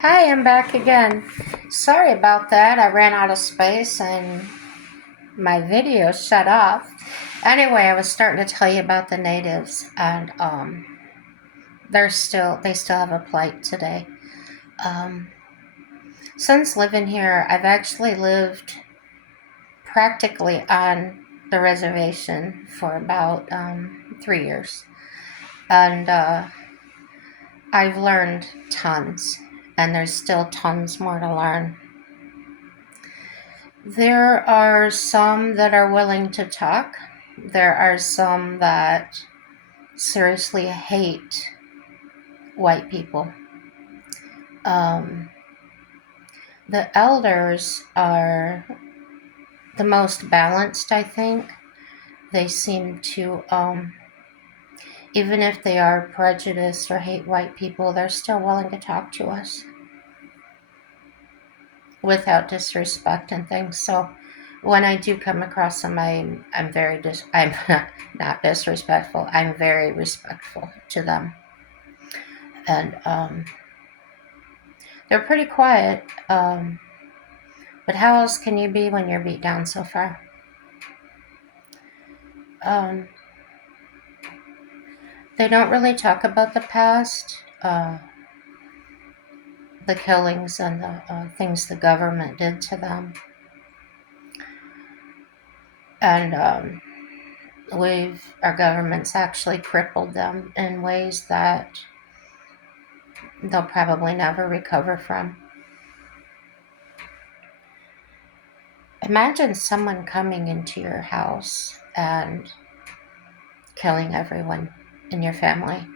Hi, I'm back again. Sorry about that. I ran out of space and my video shut off. Anyway, I was starting to tell you about the natives, and they still have a plight today. Um, since living here, I've actually lived practically on the reservation for about 3 years, and I've learned tons, and there's still tons more to learn. There are some that are willing to talk. There are some that seriously hate white people. Um, the elders are the most balanced, I think. They seem to, even if they are prejudiced or hate white people, they're still willing to talk to us without disrespect and things. So when I do come across them, I'm not disrespectful. I'm very respectful to them, and they're pretty quiet. But how else can you be when you're beat down so far? Um, they don't really talk about the past, the killings and the things the government did to them, and our government's actually crippled them in ways that they'll probably never recover from. Imagine someone coming into your house and killing everyone in your family,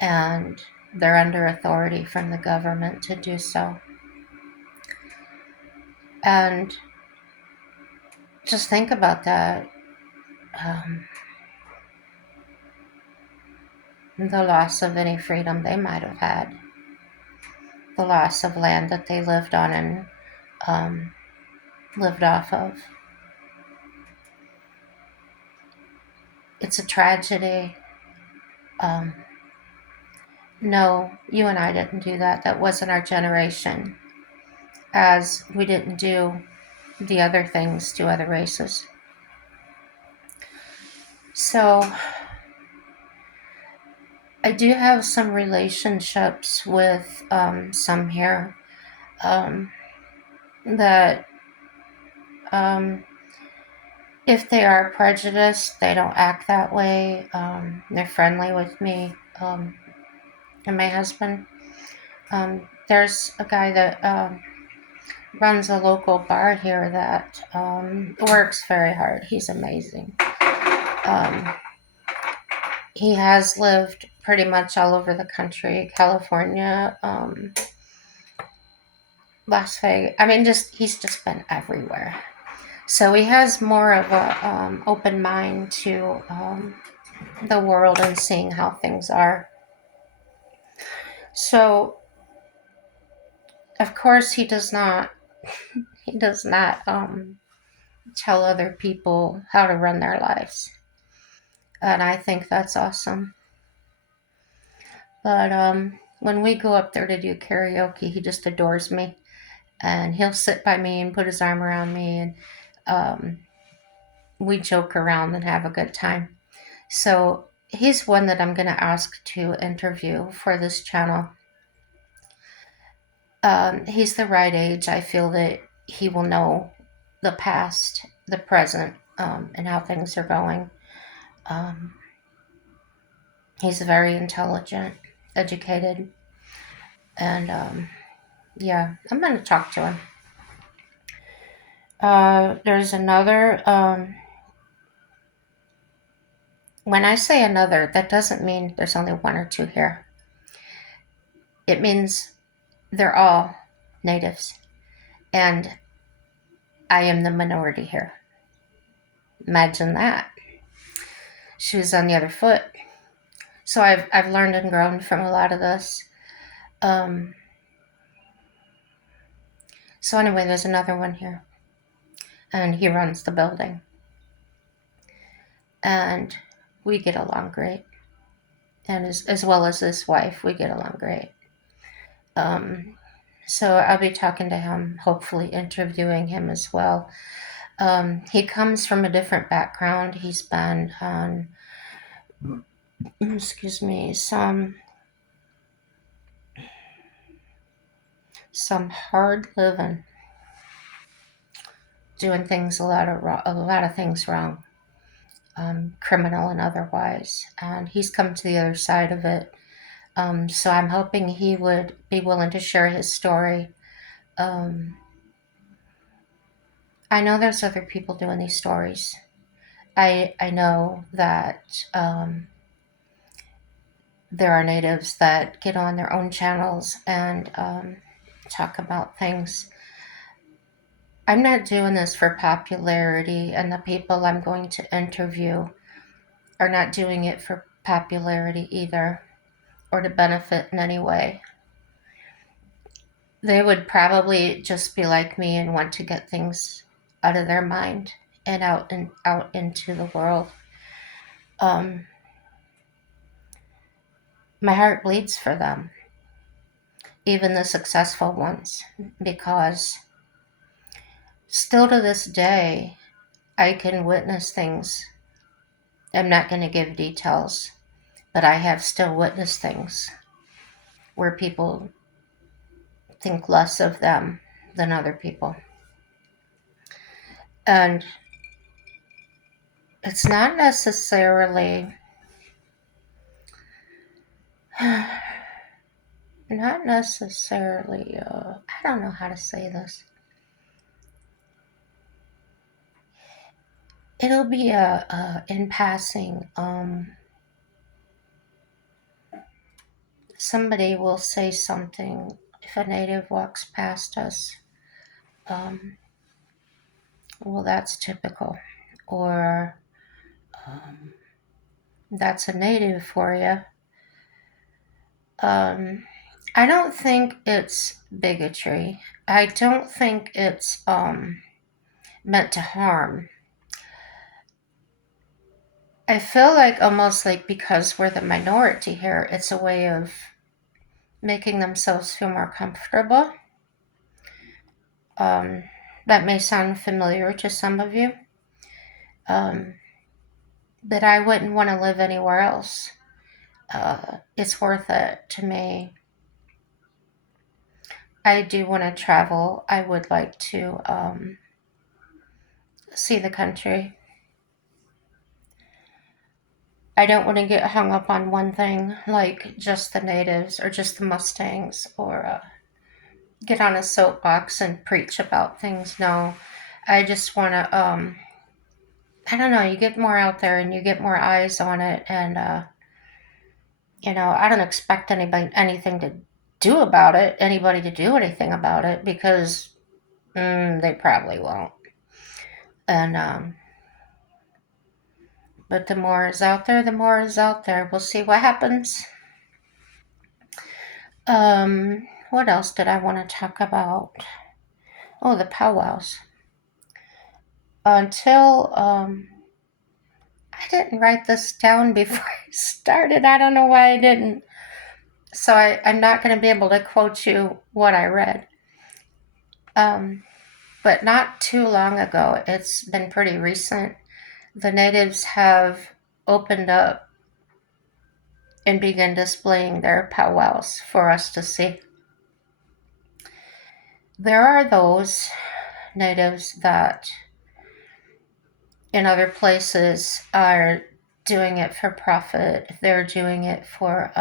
and they're under authority from the government to do so. And just think about that. Um, the loss of any freedom they might have had, the loss of land that they lived on and um, lived off of. It's a tragedy. Um, no, you and I didn't do that. That wasn't our generation, as we didn't do the other things to other races. So I do have some relationships with some here um, that um, if they are prejudiced, they don't act that way. They're friendly with me and my husband. There's a guy that runs a local bar here that works very hard. He's amazing. Um, he has lived pretty much all over the country, California, Las Vegas. I mean, he's just been everywhere. So he has more of a open mind to the world and seeing how things are. So, of course, he does not. He does not tell other people how to run their lives, and I think that's awesome. But when we go up there to do karaoke, he just adores me, and he'll sit by me and put his arm around me, and um, we joke around and have a good time. So he's one that I'm going to ask to interview for this channel. He's the right age. I feel that he will know the past, the present, and how things are going. Um, he's very intelligent, educated, and yeah, I'm going to talk to him. There's another. When I say another, that doesn't mean there's only one or two here. It means they're all natives, and I am the minority here. Imagine that. Shoes on the other foot. So I've learned and grown from a lot of this. Um, so anyway, there's another one here, and he runs the building, and we get along great, and as well as his wife, we get along great. So I'll be talking to him, hopefully interviewing him as well. He comes from a different background. He's been on, excuse me, some hard living, doing things a lot of things wrong, criminal and otherwise. And he's come to the other side of it. So I'm hoping he would be willing to share his story. Um, I know there's other people doing these stories. I know that there are natives that get on their own channels and talk about things. I'm not doing this for popularity, and the people I'm going to interview are not doing it for popularity either or to benefit in any way. They would probably just be like me and want to get things out of their mind and out into the world. Um, my heart bleeds for them, even the successful ones, because still to this day, I can witness things. I'm not going to give details, but I have still witnessed things where people think less of them than other people. And it's not necessarily, I don't know how to say this. It'll be in passing, somebody will say something if a native walks past us. Um, well, that's typical. Or um, that's a native for you. I don't think it's bigotry. I don't think it's meant to harm. I feel like almost like because we're the minority here, it's a way of making themselves feel more comfortable. Um, that may sound familiar to some of you, um, but I wouldn't want to live anywhere else. It's worth it to me. I do want to travel. I would like to see the country. I don't want to get hung up on one thing, like just the natives or just the Mustangs, or get on a soapbox and preach about things. No, I just want to, I don't know, you get more out there and you get more eyes on it. And, I don't expect anybody to do anything about it because they probably won't. And, but the more is out there, the more is out there. We'll see what happens. What else did I want to talk about? Oh, the powwows. Until I didn't write this down before I started. I don't know why I didn't. So I'm not going to be able to quote you what I read. But not too long ago, it's been pretty recent, the natives have opened up and begun displaying their powwows for us to see. There are those natives that in other places are doing it for profit. They're doing it for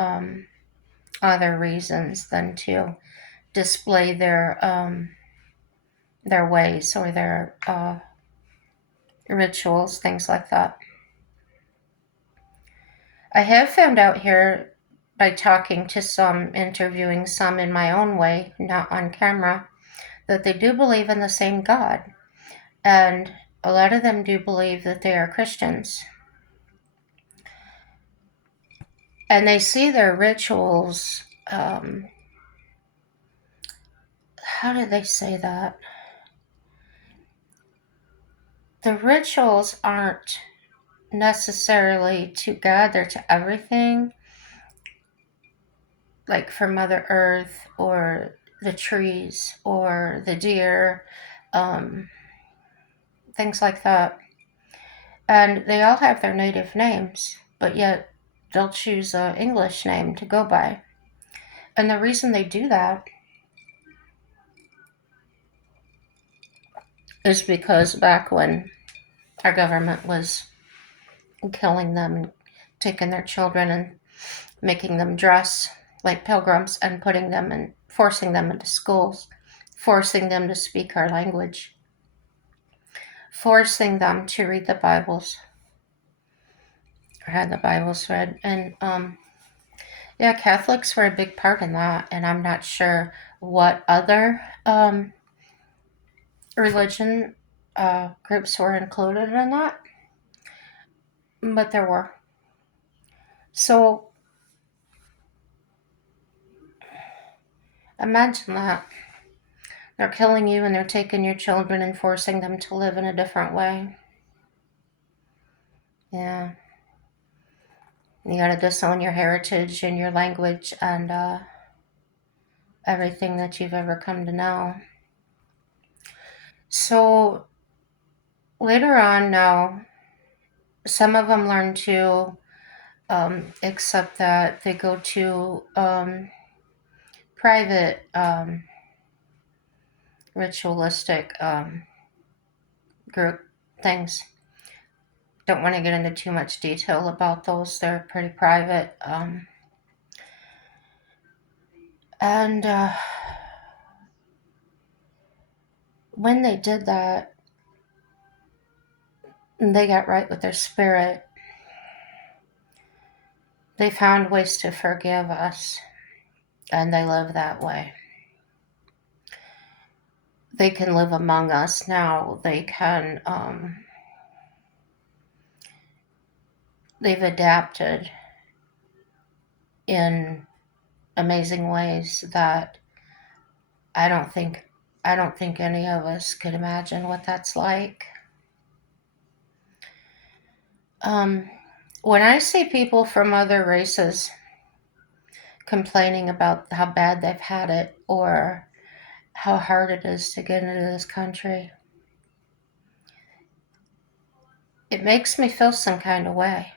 other reasons than to display their ways or their rituals, things like that. I have found out here by talking to some, interviewing some in my own way, not on camera, that they do believe in the same God. And a lot of them do believe that they are Christians. And they see their rituals, how do they say that? The rituals aren't necessarily to God, they're to everything. like for Mother Earth or the trees or the deer, um, things like that. And they all have their native names, but yet they'll choose an English name to go by. And the reason they do that is because back when our government was killing them and taking their children and making them dress like pilgrims and putting them and forcing them into schools, forcing them to speak our language, forcing them to read the Bibles or had the Bibles read. And yeah, Catholics were a big part in that. And I'm not sure what other religion groups were included in that, but there were. So imagine that. They're killing you and they're taking your children and forcing them to live in a different way. Yeah. You gotta disown your heritage and your language and everything that you've ever come to know. So later on, now, some of them learn to accept that they go to private ritualistic group things. Don't want to get into too much detail about those, they're pretty private. And when they did that, they got right with their spirit. They found ways to forgive us, and they live that way. They can live among us now. They've adapted in amazing ways that I don't think I don't think any of us could imagine what that's like. Um, when I see people from other races complaining about how bad they've had it or how hard it is to get into this country, it makes me feel some kind of way.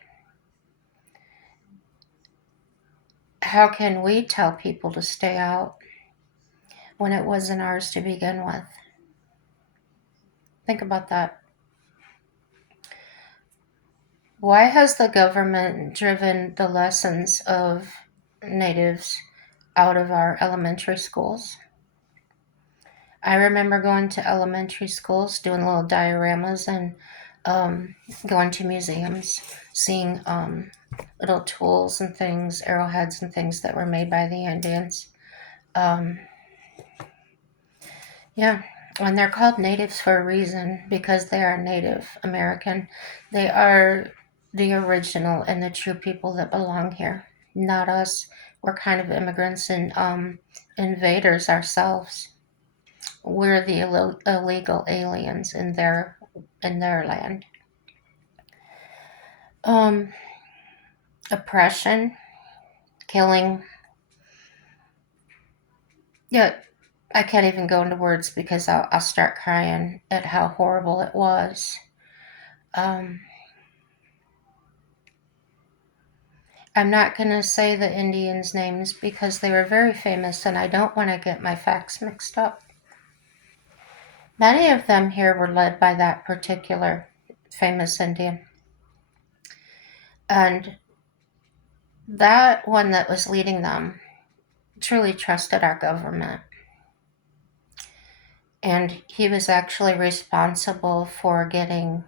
How can we tell people to stay out when it wasn't ours to begin with? Think about that. Why has the government driven the lessons of natives out of our elementary schools? I remember going to elementary schools, doing little dioramas, and um, going to museums, seeing little tools and things, arrowheads and things that were made by the Indians. Um, yeah, and they're called natives for a reason because they are Native American. They are the original and the true people that belong here, not us. We're kind of immigrants and invaders ourselves. We're the illegal aliens in their land. Um, Oppression, killing. Yeah, I can't even go into words because I'll start crying at how horrible it was. Um, I'm not going to say the Indians' names because they were very famous and I don't want to get my facts mixed up. Many of them here were led by that particular famous Indian. And that one that was leading them truly trusted our government. And he was actually responsible for getting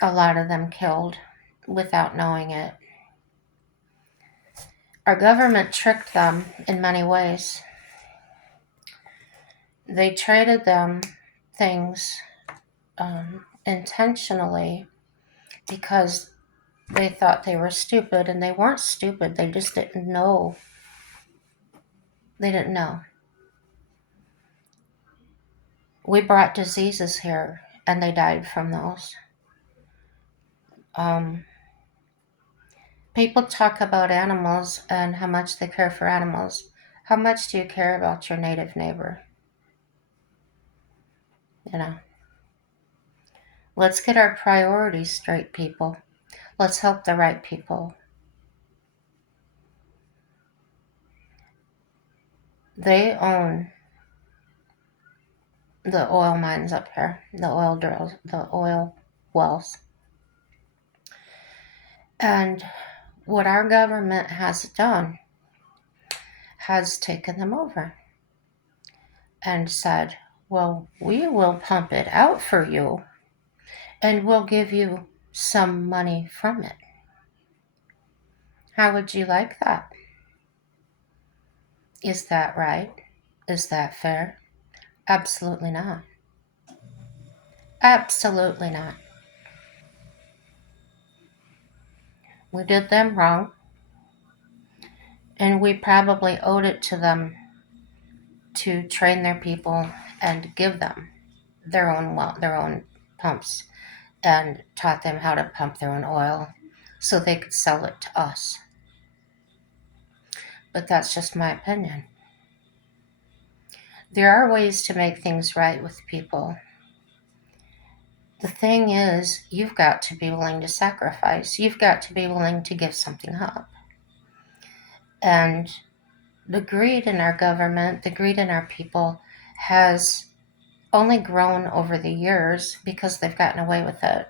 a lot of them killed without knowing it. Our government tricked them in many ways. They traded them things intentionally because they thought they were stupid, and they weren't stupid, they just didn't know. They didn't know. We brought diseases here, and they died from those. Um, People talk about animals and how much they care for animals. How much do you care about your native neighbor? You know, let's get our priorities straight, people. Let's help the right people. They own the oil mines up here, the oil drills, the oil wells. And what our government has done has taken them over and said, well, we will pump it out for you and we'll give you some money from it. How would you like that? Is that right? Is that fair? Absolutely not. Absolutely not. We did them wrong, and we probably owed it to them to train their people and give them their own pumps and taught them how to pump their own oil so they could sell it to us. But that's just my opinion. There are ways to make things right with people. The thing is, you've got to be willing to sacrifice. You've got to be willing to give something up. And the greed in our government, the greed in our people has only grown over the years because they've gotten away with it.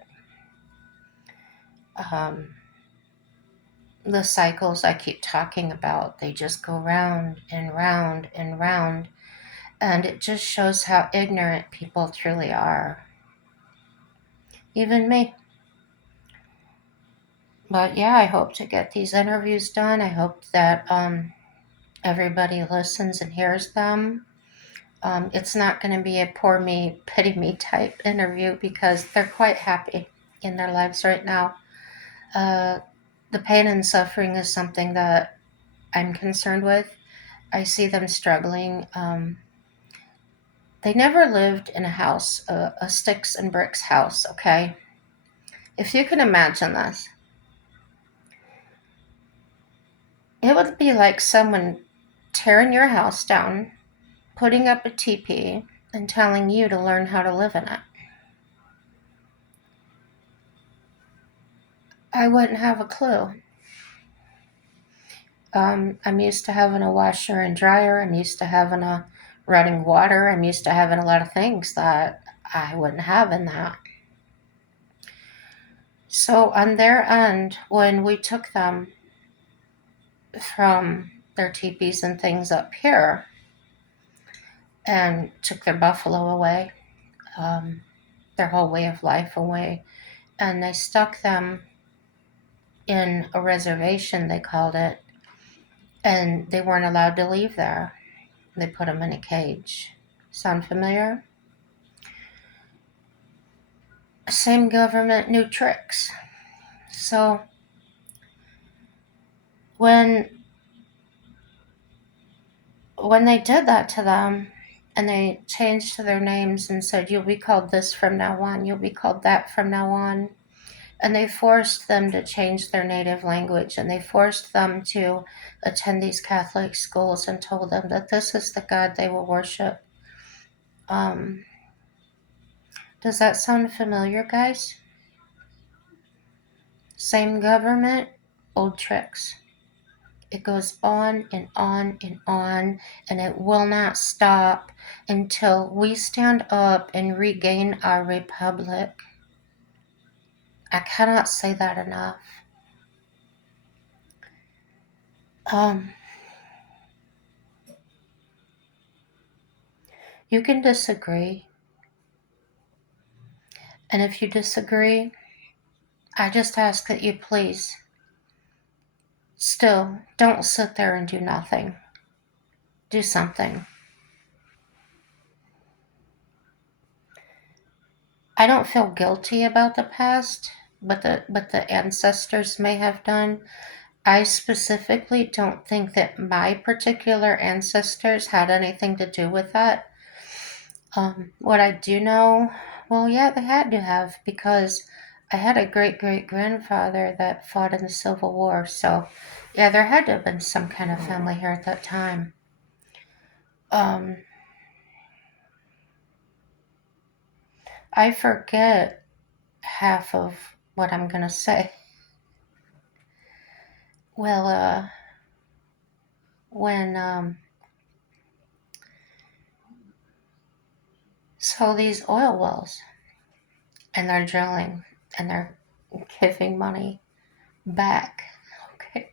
The cycles I keep talking about, they just go round and round and round. And it just shows how ignorant people truly are. Even me. But yeah, I hope to get these interviews done. I hope that everybody listens and hears them. It's not going to be a poor me, pity me type interview because they're quite happy in their lives right now. The pain and suffering is something that I'm concerned with. I see them struggling. They never lived in a house, a sticks and bricks house, okay? If you can imagine this, it would be like someone tearing your house down, putting up a teepee, and telling you to learn how to live in it. I wouldn't have a clue. I'm used to having a washer and dryer. I'm used to having a running water. I'm used to having a lot of things that I wouldn't have in that. So on their end, when we took them from their teepees and things up here and took their buffalo away, their whole way of life away, and they stuck them in a reservation, they called it, and they weren't allowed to leave there. They put them in a cage. Sound familiar? Same government, new tricks. So when they did that to them and they changed their names and said, you'll be called this from now on, you'll be called that from now on, and they forced them to change their native language and they forced them to attend these Catholic schools and told them that this is the God they will worship. Does that sound familiar, guys? Same government, old tricks. It goes on and on and on, and it will not stop until we stand up and regain our republic. I cannot say that enough. You can disagree, and if you disagree, I just ask that you please still don't sit there and do nothing. Do something. I don't feel guilty about the past, but the ancestors may have done. I specifically don't think that my particular ancestors had anything to do with that. What I do know, well, yeah, they had to have because I had a great-great-grandfather that fought in the Civil War, so yeah, there had to have been some kind of family here at that time. Um, I forget half of what I'm gonna say. Well, when so these oil wells, and they're drilling, and they're giving money back. Okay,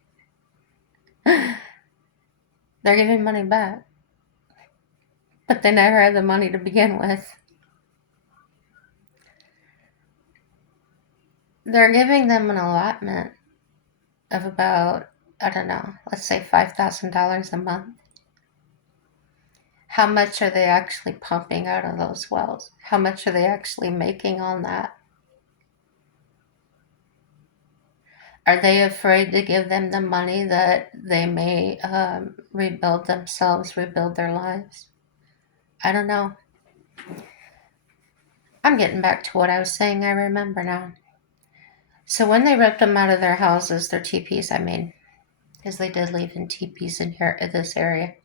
they're giving money back, but they never had the money to begin with. They're giving them an allotment of about, I don't know, let's say $5,000 a month. How much are they actually pumping out of those wells? How much are they actually making on that? Are they afraid to give them the money that they may rebuild themselves, rebuild their lives? I don't know. I'm getting back to what I was saying. I remember now. So when they ripped them out of their houses, their teepees, I mean, because they did live in teepees in here in this area,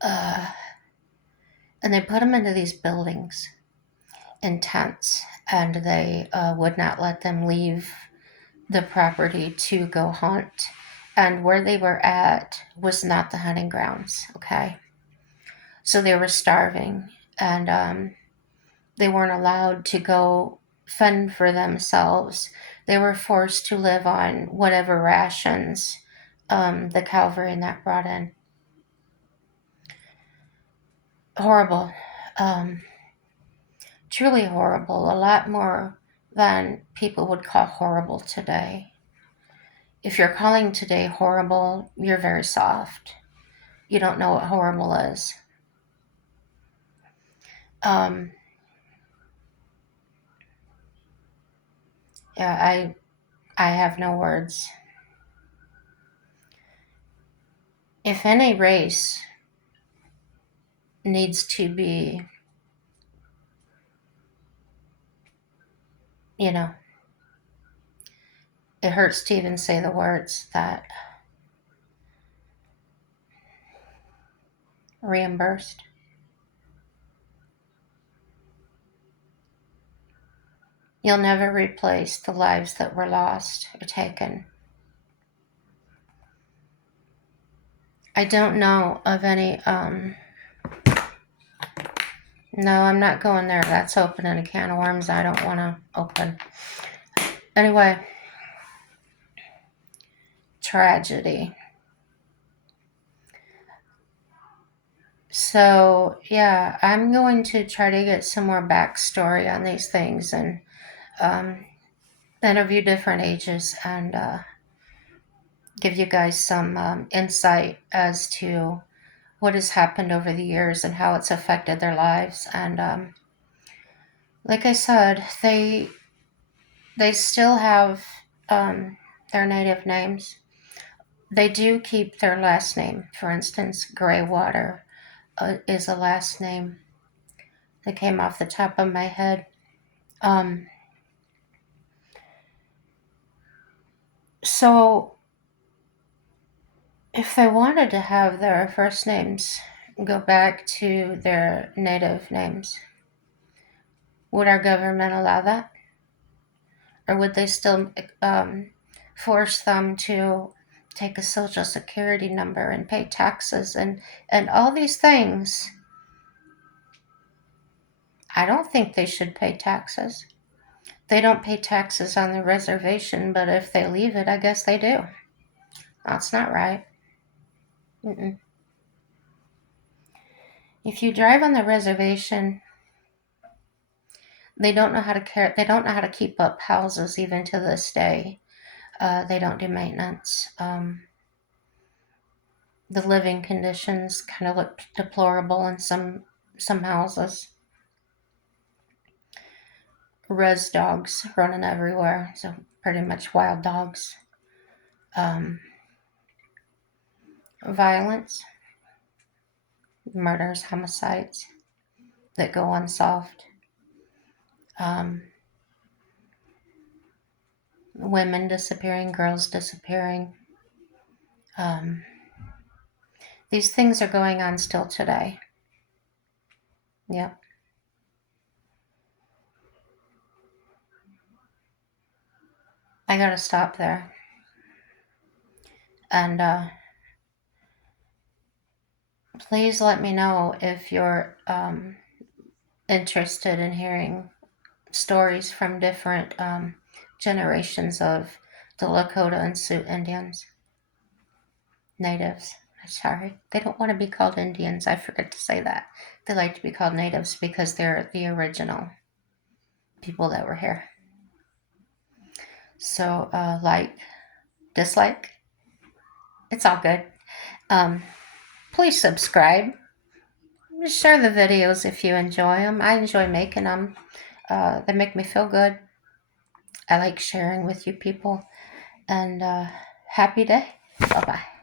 uh, and they put them into these buildings in tents, and they would not let them leave the property to go hunt. And where they were at was not the hunting grounds. Okay, so they were starving, and they weren't allowed to go fend for themselves. They were forced to live on whatever rations the cavalry and that brought in. Horrible. Um, Truly horrible. A lot more than people would call horrible today. If you're calling today horrible, you're very soft. You don't know what horrible is. Um, yeah, I have no words. If any race needs to be, you know, it hurts to even say the words that reimbursed. You'll never replace the lives that were lost or taken. I don't know of any, no, I'm not going there. That's opening a can of worms I don't want to open. Anyway, tragedy. So, yeah, I'm going to try to get some more backstory on these things and um, interview different ages and give you guys some insight as to what has happened over the years and how it's affected their lives. And like I said, they still have their native names. They do keep their last name. For instance, Graywater is a last name that came off the top of my head. Um, so if they wanted to have their first names go back to their native names, would our government allow that? Or would they still force them to take a social security number and pay taxes and all these things? I don't think they should pay taxes. They don't pay taxes on the reservation, but if they leave it, I guess they do. That's not right. Mm-mm. If you drive on the reservation, they don't know how to care. They don't know how to keep up houses even to this day. They don't do maintenance. The living conditions kind of look deplorable in some houses. Res dogs running everywhere, so pretty much wild dogs. Um, Violence, murders, homicides that go unsolved. Um, women disappearing, girls disappearing. These things are going on still today. Yep. I gotta stop there. And please let me know if you're interested in hearing stories from different generations of the Lakota and Sioux Indians. Natives. Sorry, they don't want to be called Indians. I forget to say that. They like to be called natives because they're the original people that were here. So, like, dislike, it's all good. Please subscribe. Share the videos if you enjoy them. I enjoy making them. They make me feel good. I like sharing with you people. And happy day. Bye-bye.